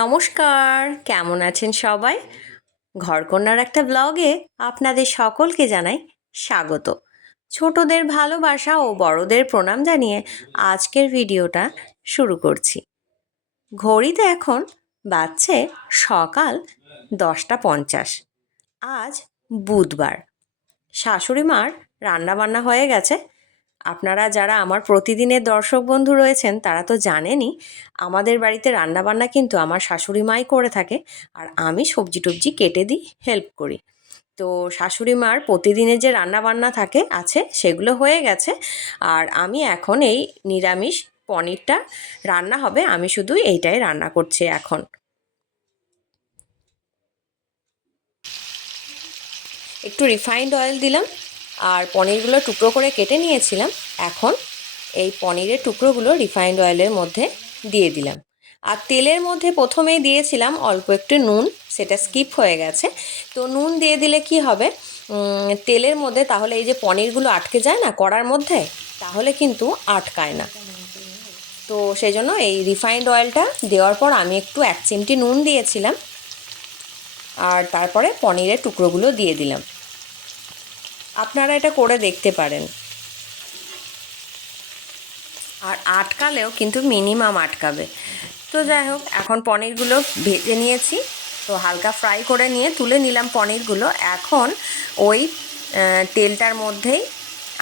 নমস্কার, কেমন আছেন সবাই? ঘরকন্যার একটা ব্লগে আপনাদের সকলকে জানাই স্বাগত। ছোটদের ভালোবাসা ও বড়দের প্রণাম জানিয়ে আজকের ভিডিওটা শুরু করছি। ঘড়িতে এখন বাজছে সকাল দশটা পঞ্চাশ। আজ বুধবার। শাশুড়ি মার রান্নাবান্না হয়ে গেছে। আপনারা যারা আমার প্রতিদিনের দর্শক বন্ধু রয়েছেন, তারা তো জানেনই, আমাদের বাড়িতে রান্নাবান্না কিন্তু আমার শাশুড়ি মাই করে থাকে আর আমি সবজি টবজি কেটে দিই, হেল্প করি। তো শাশুড়ি মার প্রতিদিনের যে রান্নাবান্না থাকে, আছে, সেগুলো হয়ে গেছে আর আমি এখন এই নিরামিষ পনিরটা রান্না হবে, আমি শুধু এইটাই রান্না করছি এখন। একটু রিফাইন্ড অয়েল দিলাম। আর পনিরগুলো টুকরো করে কেটে নিয়েছিলাম। এখন এই পনিরের টুকরোগুলো রিফাইন্ড অয়েলের মধ্যে দিয়ে দিলাম। আর তেলের মধ্যে প্রথমেই দিয়েছিলাম অল্প একটু নুন, সেটা স্কিপ হয়ে গেছে। তো নুন দিয়ে দিলে কি হবে? তেলের মধ্যে তাহলে এই যে পনিরগুলো আটকে যায় না কড়ার মধ্যে, তাহলে কিন্তু আটকায় না। তো সেই জন্য এই রিফাইন্ড অয়েলটা দেওয়ার পর আমি একটু এক চিমটি নুন দিয়েছিলাম। আর তারপরে পনিরের টুকরোগুলো দিয়ে দিলাম। আপনারা এটা করে দেখতে পারেন। আর আটকালেও কিন্তু মিনিমাম আটকাবে। তো যাই হোক, এখন পনিরগুলো ভেজে নিয়েছি। তো হালকা ফ্রাই করে নিয়ে তুলে নিলাম পনিরগুলো। এখন ওই তেলটার মধ্যেই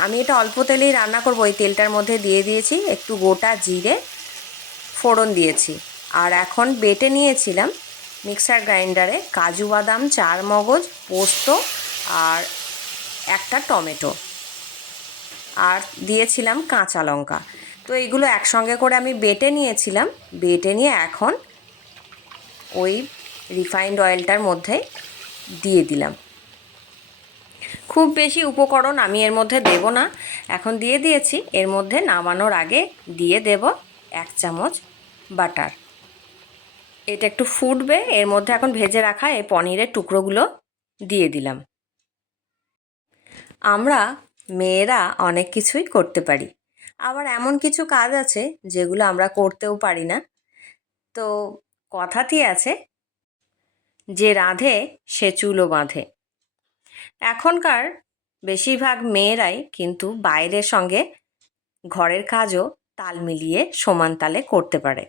আমি এটা অল্প তেলেই রান্না করব। ওই তেলটার মধ্যে দিয়ে দিয়েছি একটু গোটা জিরে ফোড়ন দিয়েছি। আর এখন বেটে নিয়েছিলাম মিক্সার গ্রাইন্ডারে কাজু বাদাম চার মগজ পোস্ত আর একটা টমেটো। আর দিয়েছিলাম কাঁচা লঙ্কা। তো এইগুলো একসঙ্গে করে আমি বেটে নিয়েছিলাম। বেটে নিয়ে এখন ওই রিফাইন্ড অয়েলটার মধ্যে দিয়ে দিলাম। খুব বেশি উপকরণ আমি এর মধ্যে দেব না। এখন দিয়ে দিয়েছি। এর মধ্যে নামানোর আগে দিয়ে দেব এক চামচ বাটার। এটা একটু ফুটবে। এর মধ্যে এখন ভেজে রাখা এই পনিরের টুকরোগুলো দিয়ে দিলাম। আমরা মেয়েরা অনেক কিছুই করতে পারি। আবার এমন কিছু কাজ আছে যেগুলো আমরা করতেও পারি না। তো কথাতেই আছে? যে রাঁধে, সে চুলো বাঁধে। এখনকার বেশিরভাগ মেয়েরাই কিন্তু বাইরের সঙ্গে ঘরের কাজও তাল মিলিয়ে সমান তালে করতে পারে।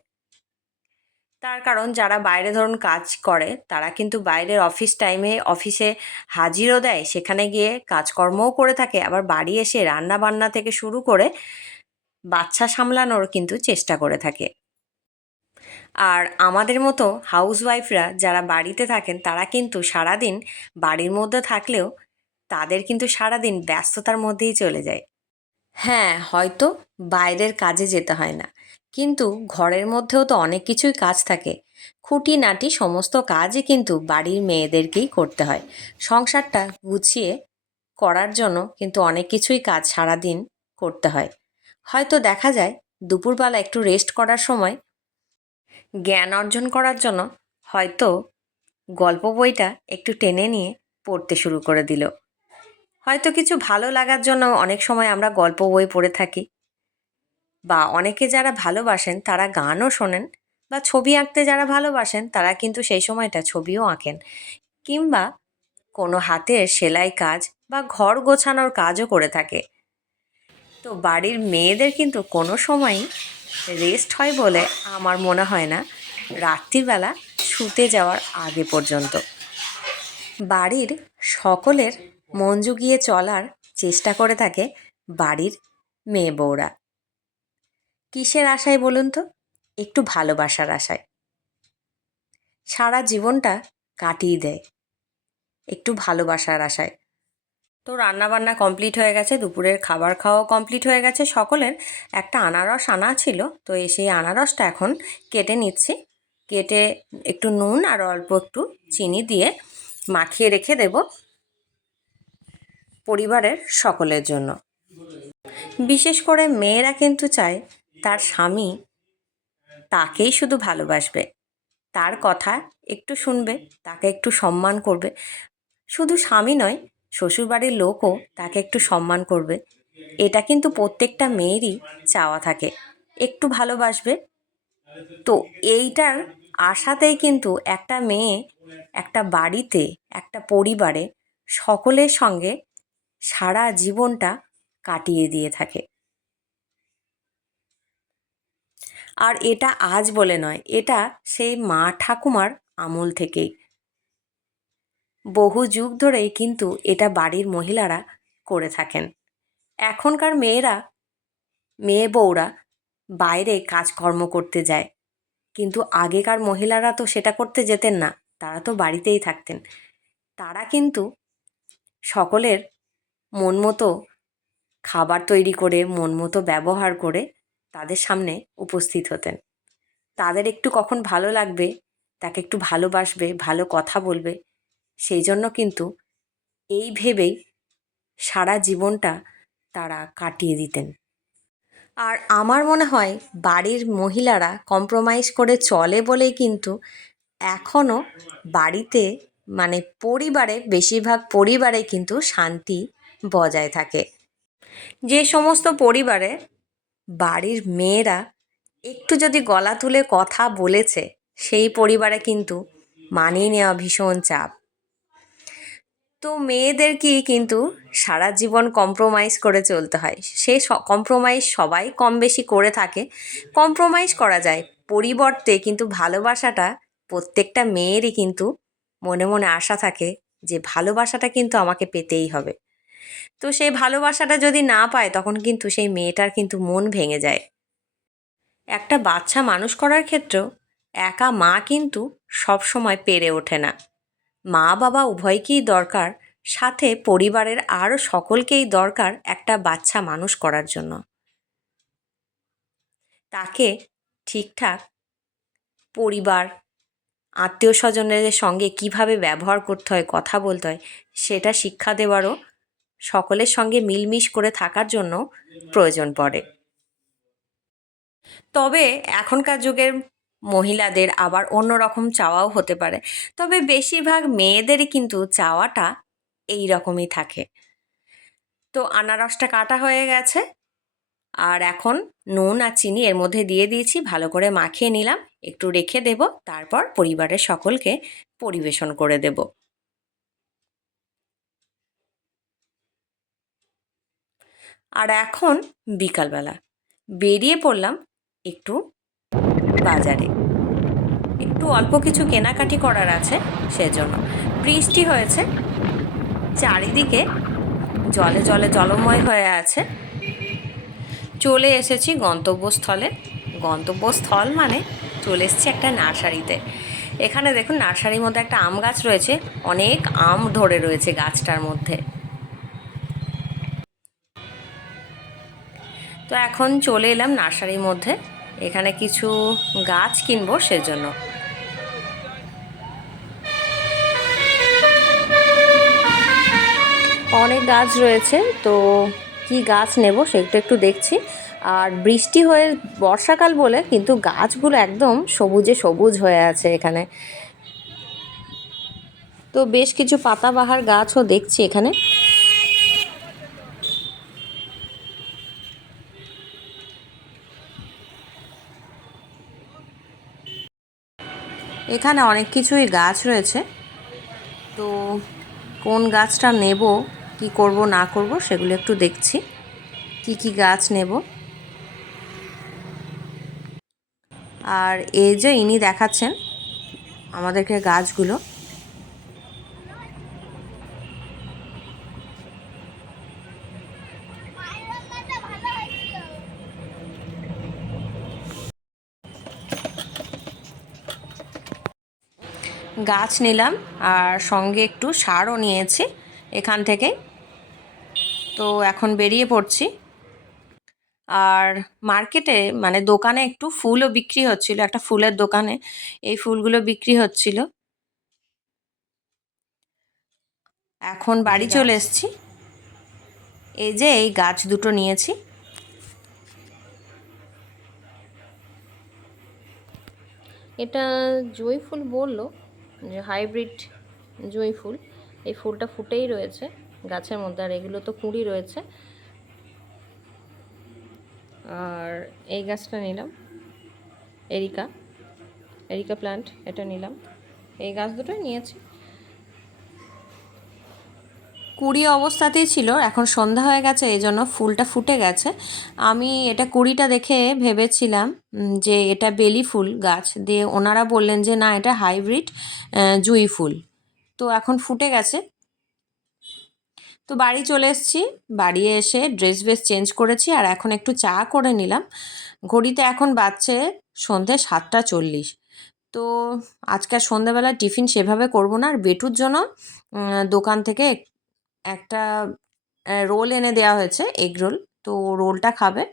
তার কারণ যারা বাইরে ধরুন কাজ করে, তারা কিন্তু বাইরের অফিস টাইমে অফিসে হাজিরও দেয়। সেখানে গিয়ে কাজকর্মও করে থাকে। আবার বাড়ি এসে রান্না বান্না থেকে শুরু করে বাচ্চা সামলানোর কিন্তু চেষ্টা করে থাকে। আর আমাদের মতো হাউসওয়াইফরা যারা বাড়িতে থাকেন, তারা কিন্তু সারাদিন বাড়ির মধ্যে থাকলেও তাদের কিন্তু সারাদিন ব্যস্ততার মধ্যেই চলে যায়। হ্যাঁ হয়তো বাইরের কাজে যেতে হয় না। কিন্তু ঘরের মধ্যেও তো অনেক কিছুই কাজ থাকে। খুঁটিনাটি সমস্ত কাজই কিন্তু বাড়ির মেয়েদেরকেই করতে হয়। সংসারটা গুছিয়ে করার জন্য কিন্তু অনেক কিছুই কাজ সারাদিন করতে হয়। হয়তো দেখা যায়, দুপুরবেলা একটু রেস্ট করার সময় জ্ঞান অর্জন করার জন্য হয়তো গল্প বইটা একটু টেনে নিয়ে পড়তে শুরু করে দিল। হয়তো কিছু ভালো লাগার জন্য অনেক সময় আমরা গল্প বই পড়ে থাকি। বা অনেকে যারা ভালোবাসেন তারা গানও শোনেন বা ছবি আঁকতে যারা ভালোবাসেন তারা কিন্তু সেই সময়টা ছবিও আঁকেন। কিংবা কোনো হাতের সেলাই কাজ বা ঘর গোছানোর কাজও করে থাকে। তো বাড়ির মেয়েদের কিন্তু কোনো সময়ই রেস্ট হয় বলে আমার মনে হয় না রাত্রিবেলা শুতে যাওয়ার আগে পর্যন্ত। বাড়ির সকলের মন জুগিয়ে চলার চেষ্টা করে থাকে বাড়ির মেয়ে বউরা। কিসের আশায় বলুন তো? একটু ভালোবাসার আশায়। সারা জীবনটা কাটিয়ে দেয়। একটু ভালোবাসার আশায়। তো রান্নাবান্না কমপ্লিট হয়ে গেছে, দুপুরের খাবার খাওয়াও কমপ্লিট হয়ে গেছে, সকলের একটা আনারস আনা ছিল। তো সেই আনারসটা এখন কেটে নিচ্ছি। কেটে একটু নুন আর অল্প একটু চিনি দিয়ে মাখিয়ে রেখে দেব পরিবারের সকলের জন্য। বিশেষ করে মেয়েরা কিন্তু চায় তার স্বামী তাকেই শুধু ভালোবাসবে। তার কথা একটু শুনবে, তাকে একটু সম্মান করবে। শুধু স্বামী নয়, শ্বশুরবাড়ির লোকও তাকে একটু সম্মান করবে। এটা কিন্তু প্রত্যেকটা মেয়েরই চাওয়া থাকে। একটু ভালোবাসবে তো এইটার আশাতেই কিন্তু একটা মেয়ে একটা বাড়িতে, একটা পরিবারে সকলের সঙ্গে সারা জীবনটা কাটিয়ে দিয়ে থাকে। আর এটা আজ বলে নয়, এটা সেই মা ঠাকুমার আমল থেকেই। বহু যুগ ধরেই কিন্তু এটা বাড়ির মহিলারা করে থাকেন। এখনকার মেয়েরা, মেয়ে বউরা বাইরে কাজকর্ম করতে যায়। কিন্তু আগেকার মহিলারা তো সেটা করতে যেতেন না, তারা তো বাড়িতেই থাকতেন। তারা কিন্তু সকলের মন মতো খাবার তৈরি করে, মন মতো ব্যবহার করে তাদের সামনে উপস্থিত হতেন। তাদের একটু কখন ভালো লাগবে, তাকে একটু ভালোবাসবে, ভালো কথা বলবে, সেই জন্য কিন্তু এই ভেবেই সারা জীবনটা তারা কাটিয়ে দিতেন। আর আমার মনে হয় বাড়ির মহিলারা কম্প্রোমাইজ করে চলে বলেই কিন্তু এখনও বাড়িতে মানে পরিবারে, বেশিরভাগ পরিবারে কিন্তু শান্তি বজায় থাকে। যে সমস্ত পরিবারে বাড়ির মেয়েরা একটু যদি গলা তুলে কথা বলেছে, সেই পরিবারে কিন্তু মানিয়ে নেওয়া ভীষণ চাপ। তো মেয়েদেরকেই কিন্তু সারা জীবন কম্প্রোমাইজ করে চলতে হয়? সে কম্প্রোমাইজ সবাই কম বেশি করে থাকে। কম্প্রোমাইজ করা যায়। পরিবর্তে কিন্তু ভালোবাসাটা প্রত্যেকটা মেয়েরই কিন্তু মনে মনে আশা থাকে যে ভালোবাসাটা কিন্তু আমাকে পেতেই হবে। তো সেই ভালোবাসাটা যদি না পায়, তখন কিন্তু সেই মেয়েটার কিন্তু মন ভেঙে যায়। একটা বাচ্চা মানুষ করার ক্ষেত্রেও একা মা কিন্তু সবসময় পেরে ওঠে না। মা বাবা উভয়কেই দরকার, সাথে পরিবারের আরও সকলকেই দরকার একটা বাচ্চা মানুষ করার জন্য। তাকে ঠিকঠাক পরিবার আত্মীয় স্বজনদের সঙ্গে কীভাবে ব্যবহার করতে হয়, কথা বলতে হয়, সেটা শিক্ষা দেওয়ারও সকলের সঙ্গে মিলমিশ করে থাকার জন্য প্রয়োজন পড়ে। তবে এখনকার যুগের মহিলাদের আবার অন্য রকম চাওয়াও হতে পারে। তবে বেশিরভাগ মেয়েদেরই কিন্তু চাওয়াটা এই রকমই থাকে। তো আনারসটা কাটা হয়ে গেছে। আর এখন নুন আর চিনি এর মধ্যে দিয়ে দিয়েছি, ভালো করে মাখিয়ে নিলাম, একটু রেখে দেব, তারপর পরিবারের সকলকে পরিবেশন করে দেব। আর এখন বিকালবেলা। বেরিয়ে পড়লাম একটু বাজারে। একটু অল্প কিছু কেনাকাটি করার আছে সেজন্য। বৃষ্টি হয়েছে। চারিদিকে জলে জলে জলময় হয়ে আছে। চলে এসেছি গন্তব্যস্থলে। গন্তব্যস্থল মানে চলে এসেছি একটা নার্সারিতে। এখানে দেখুন নার্সারির মধ্যে একটা আম গাছ রয়েছে। অনেক আম ধরে রয়েছে গাছটার মধ্যে। তো এখন চলে এলাম নার্সারির মধ্যে। এখানে কিছু গাছ কিনবো সেজন্য। অনেক গাছ রয়েছে, তো কি গাছ নেব সেটা একটু দেখছি। আর বৃষ্টি হয়ে, বর্ষাকাল বলে, কিন্তু গাছগুলো একদম সবুজে সবুজ হয়ে আছে এখানে। তো বেশ কিছু পাতাবাহার গাছও দেখছি এখানে। এখানে অনেক কিছুই গাছ রয়েছে। তো কোন গাছটা নেব, কি করব, না করব সেগুলো একটু দেখছি। কি কি গাছ নেব। আর এই যে ইনি দেখাচ্ছেন আমাদেরকে গাছগুলো। গাছ নিলাম আর সঙ্গে একটু সারও নিয়েছি এখান থেকে। তো এখন বেরিয়ে পড়ছি। আর মার্কেটে মানে দোকানে একটু ফুলও বিক্রি হচ্ছিল একটা ফুলের দোকানে এই ফুলগুলো বিক্রি হচ্ছিল। এখন বাড়ি চলে এসছি। এই যে এই গাছ দুটো নিয়েছি। এটা জুঁই ফুল বলল। যে হাইব্রিড জুঁই ফুল, এই ফুলটা ফুটেই রয়েছে গাছের মধ্যে, আর এগুলো তো কুঁড়ি রয়েছে। আর এই গাছটা নিলাম, এরিকা এরিকা প্লান্ট এটা নিলাম। এই গাছ দুটোই নিয়েছি। কুড়ি অবস্থাতেই ছিল, এখন সন্ধ্যা হয়ে গেছে এই জন্য ফুলটা ফুটে গেছে। আমি এটা কুড়িটা দেখে ভেবেছিলাম যে এটা বেলি ফুল গাছ, দিয়ে ওনারা বললেন যে না, এটা হাইব্রিড জুঁই ফুল। তো এখন ফুটে গেছে। তো বাড়ি চলে এসেছি, বাড়ি এসে ড্রেস বেস চেঞ্জ করেছি, আর এখন একটু চা করে নিলাম। ঘড়িতে এখন বাজছে সন্ধে সাতটা চল্লিশ। তো আজকে সন্ধ্যাবেলা টিফিন সেভাবে করব না, আর বেটুর জন্য দোকান থেকে একটা রোল এনে দেওয়া হয়েছে, এগ রোল। তো রোলটা খাবে।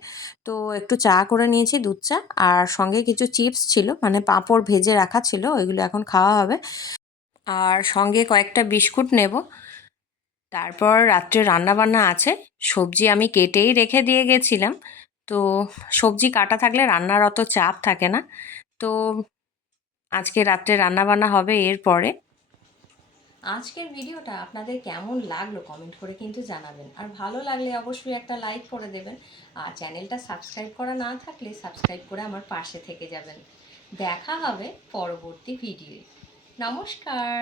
তো একটু চা করে নিয়েছি, দুধ চা। আর সঙ্গে কিছু চিপস ছিল মানে পাঁপড় ভেজে রাখা ছিল, ওইগুলো এখন খাওয়া হবে। আর সঙ্গে কয়েকটা বিস্কুট নেব। তারপর রাত্রে রান্নাবান্না আছে। সবজি আমি কেটেই রেখে দিয়ে গেছিলাম। তো সবজি কাটা থাকলে রান্নার অত চাপ থাকে না। তো আজকে রাত্রে রান্নাবান্না হবে এরপরে। আজকের ভিডিওটা আপনাদের কেমন লাগল কমেন্ট করে কিন্তু জানাবেন। আর ভালো লাগলে অবশ্যই একটা লাইক করে দেবেন। আর চ্যানেলটা সাবস্ক্রাইব করা না থাকলে সাবস্ক্রাইব করে আমার পাশে থেকে যাবেন। দেখা হবে পরবর্তী ভিডিও নমস্কার!